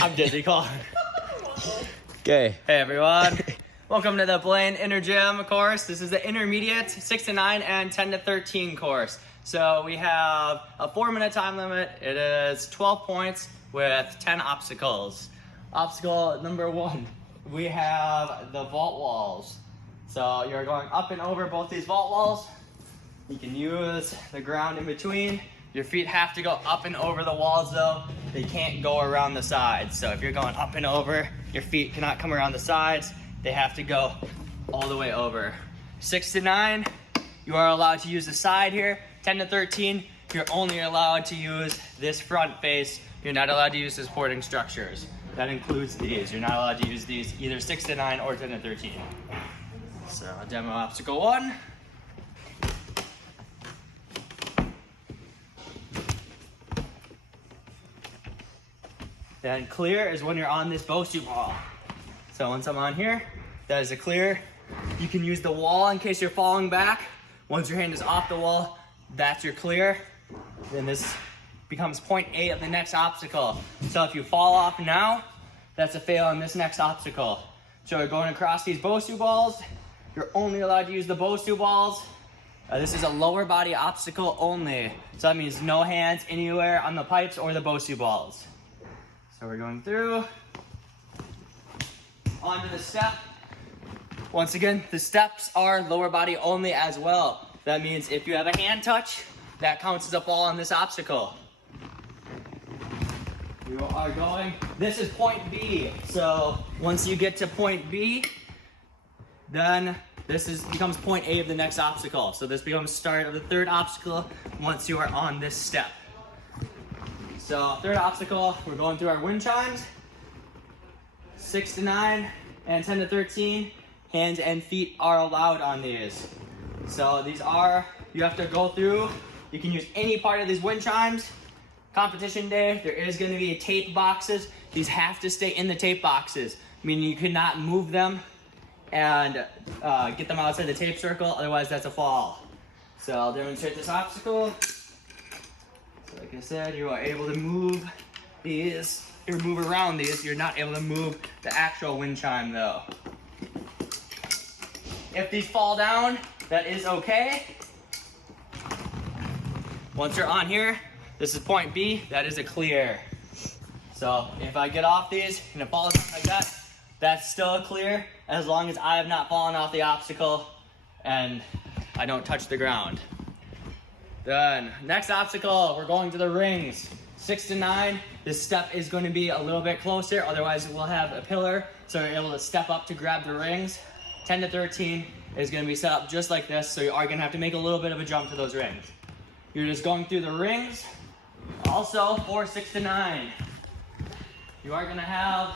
I'm dizzy, call. Okay. Hey everyone. Welcome to the Blaine Inner Gym course. This is the intermediate 6 to 9 and 10 to 13 course. So we have a 4-minute time limit. It is 12 points with 10 obstacles. Obstacle number 1, we have the vault walls. So you're going up and over both these vault walls. You can use the ground in between. Your feet have to go up and over the walls though. They can't go around the sides. So if you're going up and over, your feet cannot come around the sides. They have to go all the way over. 6 to 9, you are allowed to use the side here. 10 to 13, you're only allowed to use this front face. You're not allowed to use the supporting structures. That includes these. You're not allowed to use these either 6 to 9 or 10 to 13. So demo obstacle 1. Then clear is when you're on this Bosu wall. So once I'm on here, that is a clear. You can use the wall in case you're falling back. Once your hand is off the wall, that's your clear. Then this becomes point A of the next obstacle. So if you fall off now, that's a fail on this next obstacle. So you're going across these Bosu balls. You're only allowed to use the Bosu balls. This is a lower body obstacle only. So that means no hands anywhere on the pipes or the Bosu balls. So we're going through, onto the step. Once again, the steps are lower body only as well. That means if you have a hand touch, that counts as a fall on this obstacle. You are going, this is point B. So once you get to point B, then this becomes point A of the next obstacle. So this becomes start of the third obstacle once you are on this step. So third obstacle, we're going through our wind chimes. 6 to 9 and 10 to 13, hands and feet are allowed on these. So these are, you have to go through, you can use any part of these wind chimes. Competition day, there is going to be tape boxes. These have to stay in the tape boxes, meaning you cannot move them and get them outside the tape circle, otherwise that's a fall. So I'll demonstrate this obstacle. Like I said, you are able to move these, or move around these. You're not able to move the actual wind chime though. If these fall down, that is okay. Once you're on here, this is point B, that is a clear. So if I get off these and it falls down like that, that's still a clear as long as I have not fallen off the obstacle and I don't touch the ground. Then, next obstacle, we're going to the rings. 6 to 9, this step is going to be a little bit closer, otherwise we'll have a pillar, so you're able to step up to grab the rings. 10 to 13 is going to be set up just like this, so you are going to have to make a little bit of a jump to those rings. You're just going through the rings. Also, for 6 to 9, you are going to have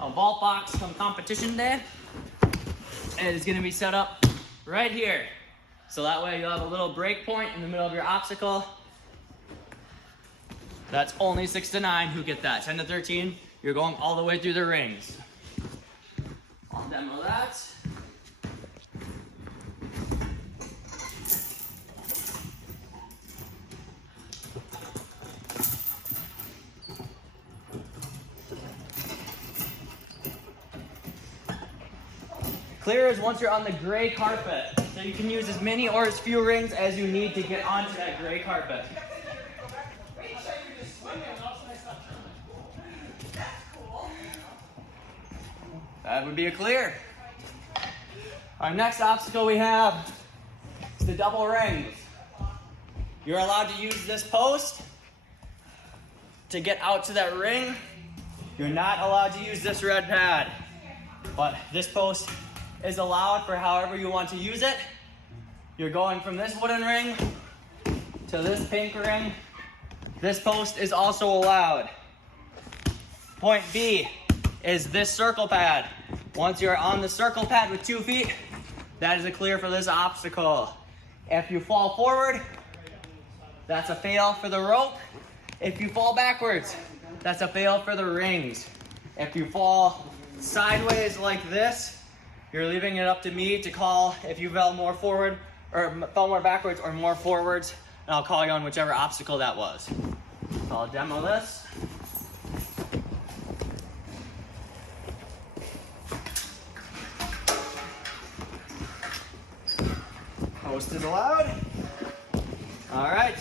a vault box from competition day. It is going to be set up right here. So that way you'll have a little break point in the middle of your obstacle. That's only 6 to 9 who get that. 10 to 13, you're going all the way through the rings. I'll demo that. Clear is once you're on the gray carpet. So you can use as many or as few rings as you need to get onto that gray carpet. That would be a clear. Our next obstacle we have is the double rings. You're allowed to use this post to get out to that ring. You're not allowed to use this red pad, but this post is allowed for however you want to use it. You're going from this wooden ring to this pink ring. This post is also allowed. Point B is this circle pad. Once you're on the circle pad with 2 feet, that is a clear for this obstacle. If you fall forward, that's a fail for the rope. If you fall backwards, that's a fail for the rings. If you fall sideways like this, you're leaving it up to me to call if you fell more forward or fell more backwards or more forwards, and I'll call you on whichever obstacle that was. So I'll demo this. Post is allowed. All right.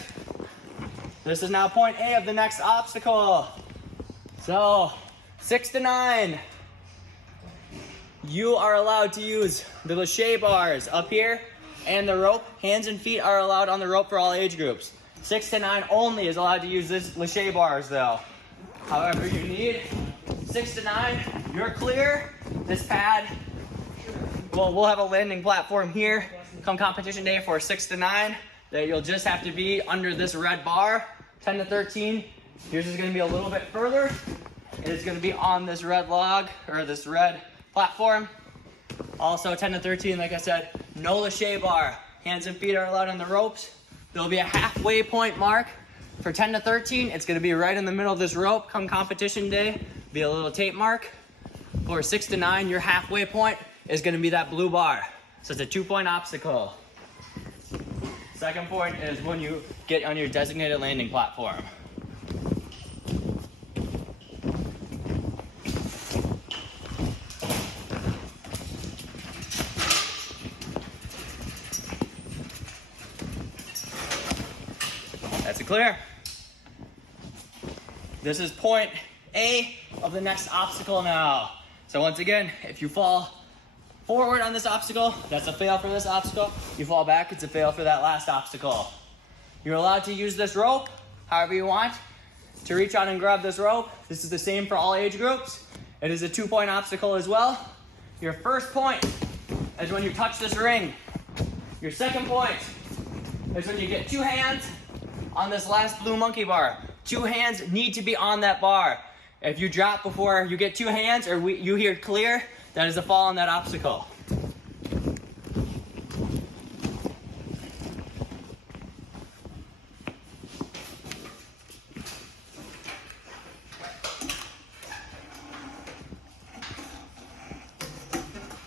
This is now point A of the next obstacle. So 6 to 9. You are allowed to use the lache bars up here and the rope. Hands and feet are allowed on the rope for all age groups. 6 to 9 only is allowed to use this lache bars though. However you need. 6 to 9, you're clear. This pad, well, we'll have a landing platform here come competition day for 6 to 9 that you'll just have to be under this red bar. 10 to 13, yours is gonna be a little bit further. It is gonna be on this red log or this red platform. Also 10 to 13, like I said, no lache bar. Hands and feet are allowed on the ropes. There'll be a halfway point mark. For 10 to 13, it's gonna be right in the middle of this rope come competition day. Be a little tape mark. For 6 to 9, your halfway point is gonna be that blue bar. So it's a 2-point obstacle. Second point is when you get on your designated landing platform. That's it clear. This is point A of the next obstacle now. So once again, if you fall forward on this obstacle, that's a fail for this obstacle. You fall back, it's a fail for that last obstacle. You're allowed to use this rope however you want to reach out and grab this rope. This is the same for all age groups. It is a 2-point obstacle as well. Your first point is when you touch this ring. Your second point is when you get 2 hands on this last blue monkey bar. 2 hands need to be on that bar. If you drop before you get 2 hands or you hear clear, that is a fall on that obstacle.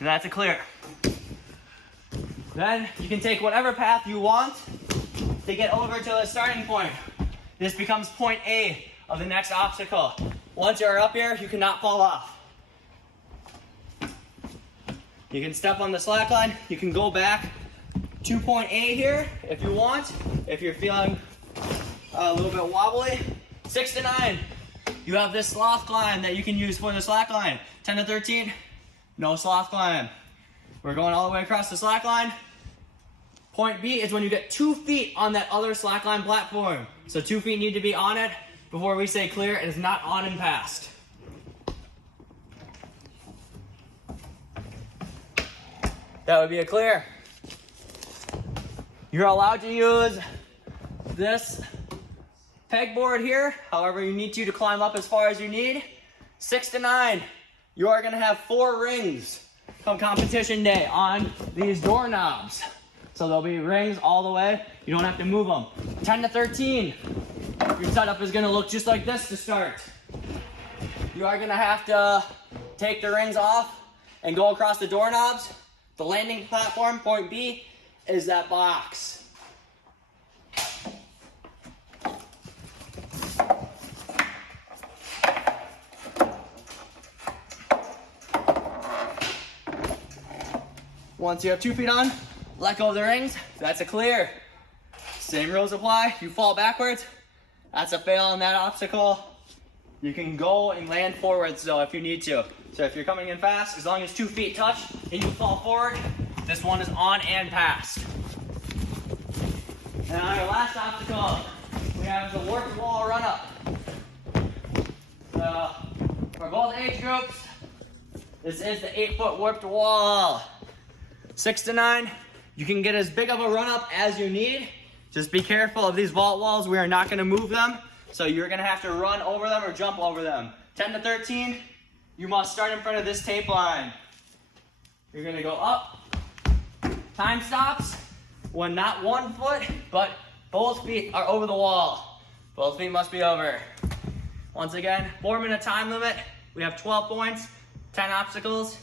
And that's a clear. Then you can take whatever path you want to get over to the starting point. This becomes point A of the next obstacle. Once you're up here, you cannot fall off. You can step on the slack line. You can go back to point A here if you want, if you're feeling a little bit wobbly. 6 to 9, you have this sloth climb that you can use for the slack line. 10 to 13, no sloth climb. We're going all the way across the slack line. Point B is when you get 2 feet on that other slackline platform. So 2 feet need to be on it before we say clear. It is not on and past. That would be a clear. You're allowed to use this pegboard here. However, you need to climb up as far as you need. 6 to 9, you are gonna have 4 rings come competition day on these doorknobs. So there'll be rings all the way. You don't have to move them. 10 to 13, your setup is gonna look just like this to start. You are gonna have to take the rings off and go across the doorknobs. The landing platform, point B, is that box. Once you have 2 feet on, let go of the rings, that's a clear. Same rules apply. You fall backwards, that's a fail on that obstacle. You can go and land forwards though if you need to. So if you're coming in fast, as long as 2 feet touch and you fall forward, this one is on and past. And on our last obstacle, we have the warped wall run up. So for both age groups, this is the 8-foot warped wall. 6 to 9, you can get as big of a run up as you need. Just be careful of these vault walls. We are not gonna move them. So you're gonna have to run over them or jump over them. 10 to 13, you must start in front of this tape line. You're gonna go up. Time stops when not 1 foot, but both feet are over the wall. Both feet must be over. Once again, 4-minute time limit. We have 12 points, 10 obstacles.